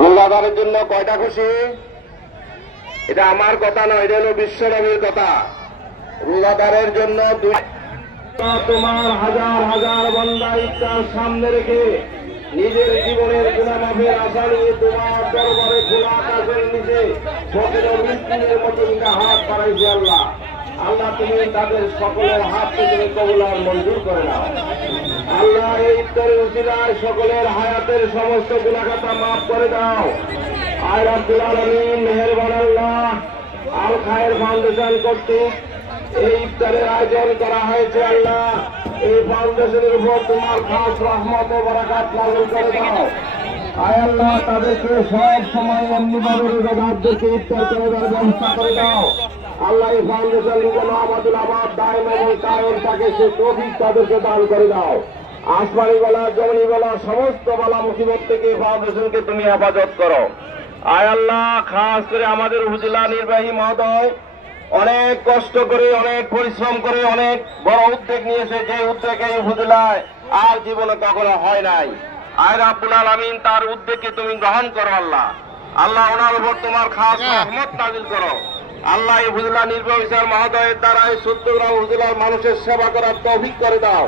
রোজাদারের জন্য কয়টা খুশি? এটা আমার কথা নয়, এটা হলো বিশ্বনবীর কথা। রোজাদারের জন্য তোমার হাজার হাজার বান্দা ইফতার সামনে রেখে নিজের জীবনের গুনাহ মাফের আশা নিয়ে তোমার দরবারে খোলা আকাশের নিচে ফকির মিসকিনের মতো হাত বাড়াইছে। আল্লাহ আল্লাহ তুমি তাদের সকলের হাত থেকে কবুল আর মঞ্জুর করে নাও। আল্লাহ এই ইফতারের উসিলায় সকলের হায়াতের সমস্ত গুনাহখাতা মাফ করে দাও। আয় রাব্বুল আলামিন মেহেরবান আল্লাহ, আল খায়ের ফাউন্ডেশন কর্তৃক এই ইফতারের আয়োজন করা হয়েছে। আল্লাহ এই ফাউন্ডেশনের উপর তোমার খাস রহমত ও বারাকাত নাযিল করে দাও। আয় আল্লাহ তাদেরকে সব সময় এমনিভাবে রোজাদারদেরকে ইফতার করে দেওয়ার ব্যবস্থা করে দাও। আল্লাহ এই ফাউন্ডেশন যেন আমাদের আবাদ দায়ম এবং কায়ম থাকে সে তৌফিক তাদেরকে দান করে দাও। আসমানি বলা জমিনি বলা সমস্ত বালা মুসিবত থেকে ফাউন্ডেশনকে তুমি হেফাজত করো। আয় আল্লাহ খাস করে আমাদের উপজেলা নির্বাহী মহোদয় অনেক কষ্ট করে অনেক পরিশ্রম করে অনেক বড় উদ্যোগ নিয়েছে, যে উদ্যোগ এই উপজেলায় আর জীবনে কখনো হয় নাই। আয় রাব্বুল আলামিন তার উদ্যোগকে তুমি গ্রহণ করো। আল্লাহ আল্লাহ ওনার উপর তোমার খাস রহমত নাযিল করো। আল্লাহ এই উপজেলা নির্বাহী স্যার মহোদয়ের দ্বারা এই চট্টগ্রাম উপজেলার মানুষের সেবা করার তৌফিক করে দাও,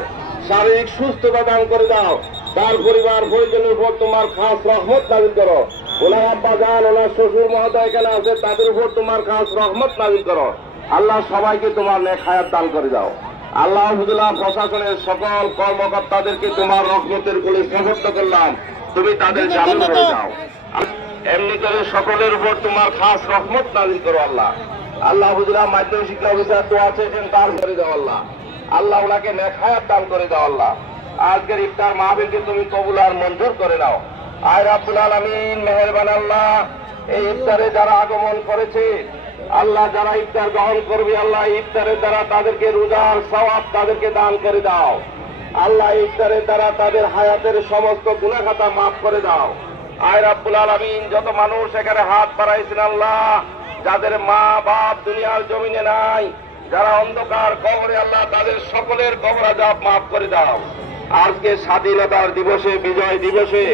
শারীরিক সুস্থতা দান করে দাও। তার পরিবার পরিজনের উপর তোমার খাস রহমত নাযিল করো। ওনার আব্বা জান ওনার শ্বশুর মহোদয় এখানে আছে, তাদের উপর তোমার খাস রহমত নাযিল করো। আল্লাহ সবাইকে তোমার নেক হায়াত দান করে দাও। আল্লাহ উপজেলা প্রশাসনের সকল কর্মকর্তাদেরকে তোমার রহমতের কোলে সমর্থ করলাম, তুমি তাদের জামিন হয়ে যাও। এমনি করে সকলের উপর তোমার খাস রহমত নাযিল করো। আল্লাহ আল্লাহ উপজেলা মাধ্যমিক শিক্ষা অফিসার তো আছেন, তার করে দাও। আল্লাহ আল্লাহ ওনাকে নেক হায়াত দান করে দাও। আল্লাহ আজকের ইফতার মাহফিলকে তুমি কবুল আর মঞ্জুর করে নাও। আয় রাব্বুল আলামিন মেহেরবান আল্লাহ, এই ইফতারে যারা আগমন করেছে আল্লাহ, যারা ইফতার গ্রহণ করবে আল্লাহ ইফতারের দ্বারা তাদেরকে রোজার সওয়াব তাদেরকে দান করে দাও। আল্লাহ ইফতারের দ্বারা তাদের হায়াতের সমস্ত গুনাহ খাতা মাফ করে দাও। আয় রাব্বুল আলামিন যত মানুষ এখানে হাত বাড়াইছেন আল্লাহ, যাদের মা বাপ দুনিয়ার জমিনে নাই, যারা অন্ধকার কবরে আল্লাহ তাদের সকলের কবর আযাব মাফ করে দাও। আজকে স্বাধীনতার দিবসে বিজয় দিবসে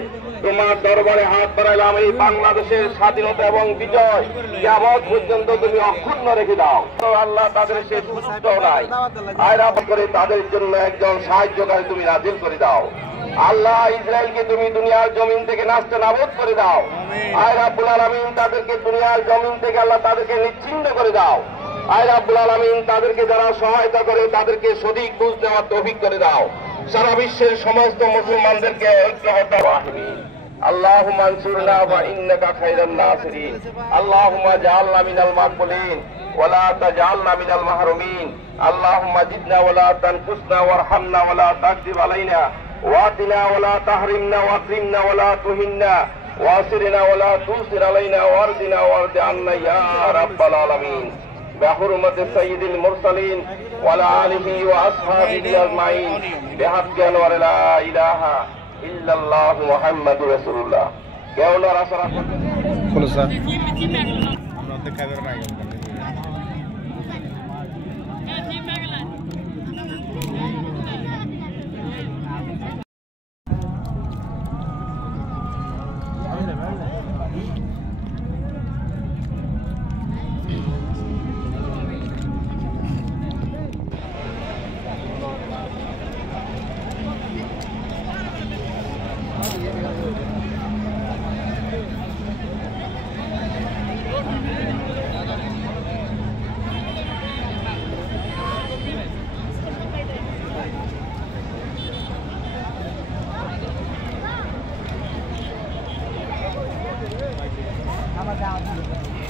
তোমার দরবারে হাত বাড়াইলাম, এই বাংলাদেশের স্বাধীনতা এবং বিজয় কিয়ামত পর্যন্ত তুমি অক্ষুণ্ণ রেখে দাও। তো আল্লাহ তাদের সে সুস্থ নাই, আয়রাব করে তাদের জন্য একজন সাহায্যকারী তুমি নাজিল করে দাও। আল্লাহ ইসরায়েলকে তুমি দুনিয়ার জমিন থেকে নাস্তে নাবুদ করে দাও। আয় রাব্বুল আলামিন তাদেরকে দুনিয়ার জমিন থেকে আল্লাহ তাদেরকে নিচ্ছিন্ন করে দাও। আয় রাব্বুল আলামিন তাদেরকে যারা সহায়তা করে তাদেরকে সঠিক বুঝ দেওয়ার তৌফিক করে দাও। সারা বিশ্বের সমস্ত মুসলমানদেরকে ঐক্যবদ্ধ রাখবেন। اللهم انصرنا فإنك خير الناصرين. اللهم اجعلنا من المقبولين ولا تجعلنا من المحرومين. اللهم زدنا ولا تنقصنا وارحمنا ولا تكذب علينا واتنا ولا تحرمنا واكرمنا ولا تهنا واسرنا ولا تؤثر علينا وارضنا وارض عنا يا رب العالمين. بحرمة سيد المرسلين وعلى آله وأصحابه أجمعين بحق أنوار لا إله ইল্লাল্লাহু মুহাম্মাদুর রাসূলুল্লাহ। কেউ না রাসূল খুলসা আমরা তো কাদের না গেল I'm